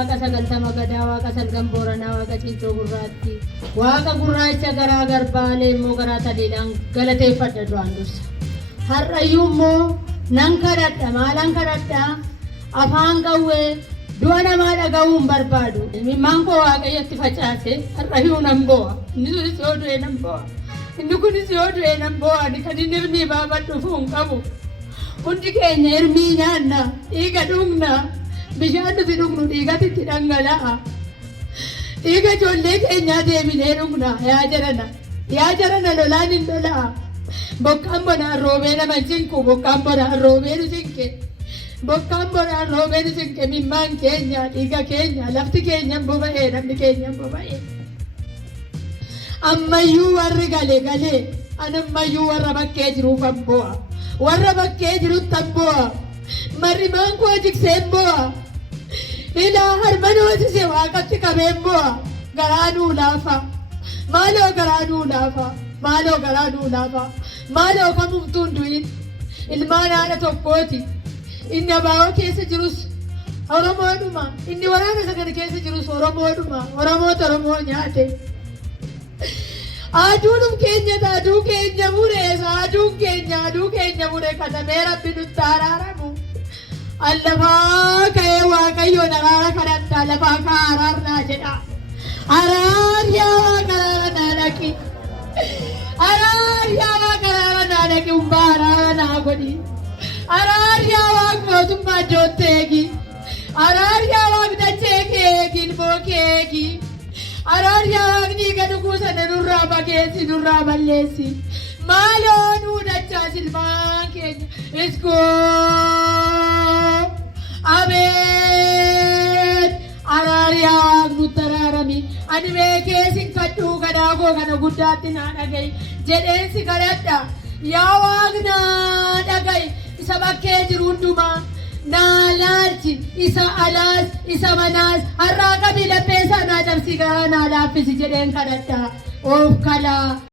waaqa sagaltama gadaa, waaqa salgan booranaa, waaqa ciiccoo gurraatti, waaqa gurraacha garaa garbaalee immoo garaa tadiidhaan galateeffadha duraan dursa. Har'ayyuu immoo nan kadhadha, maalan kadhadha, afaan qawwee du'a namaa dhaga'uu hin barbaadu. Imimmaan koo waaqayyotti facaase har'ayyuu nan bo'a. Inni sunis yoo du'e nan bo'a. Inni kunis yoo du'e nan bo'a. Ani kan inni hirmii baafadhuufuu hin qabu. Hundi keenya hirmii nyaanna, dhiiga dhugna, bishaan nuti dhugnu dhiigatti dhangala'a. Dhiiga ijoollee keenyaa deebinee dhugna. Yaa jarana lolaan hin lola'a. Bokkaan bonaan roobee nama cinku, bokkaan bonaan roobee nu cinke. Bokkaan bonaan roobee nu cinke, mimmaan keenya, dhiiga keenya, lafti keenya boba'ee, namni keenya boba'ee. Ammayyuu warri galee, anammayyuu warra bakkee jiruuf an bo'a. Warra bakkee jirutti an bo'a. Marrimaan koo jikseen bo'a. Ilaa harmanootise waaqatti qabeen bo'a. Garaa nuu laafa. Maaloo garaa nuu laafa. Maaloo garaa nuu laafa. Maaloo kamuftuun du'in. Ilmaan haadha tokkooti. Inni abaaboo keessa jirus Oromoodhuma. Inni waraana sagana keessa jirus Oromoodhuma. Oromoota Oromoo nyaate. Aduun keenya mureessa. Aduun keenya mure katabee rabbi nutti araaramu. Allafaa ka'ee waaqayyoon araara kadhatta. Lafaa kaa araarnaa jedha. Araar yaa waaqa araara naa dhaqi. Araar yaa waaqa araara naa dhaqi. Umbaa araara naa godhi. Araar yaa waaqa mootummaa jootteegi. Araar yaa waaqa dachee keegi. Ilmoo keegi. Araar yaa waaqa dhiiga dhuguu sana nurraa bageessi nurraa balleessi. Maaloo nuu dachaas ilmaan keenya. Iskoo. Ameen. Araar yaa waaqa nutti araarami. Ani beekee sin kadhuu gadaa koo kana guddaatti naa dhaga'i. Jedheensi kadhadha. Yaa waaqa naa dhaga'i. Isa bakkee jiru hundumaa naa laalchi, isa alaas, isa manaas, har'aa qabii lapheessaa naa cabsii garaa naa laaffisi jedheen kadhadha. Of kalaa.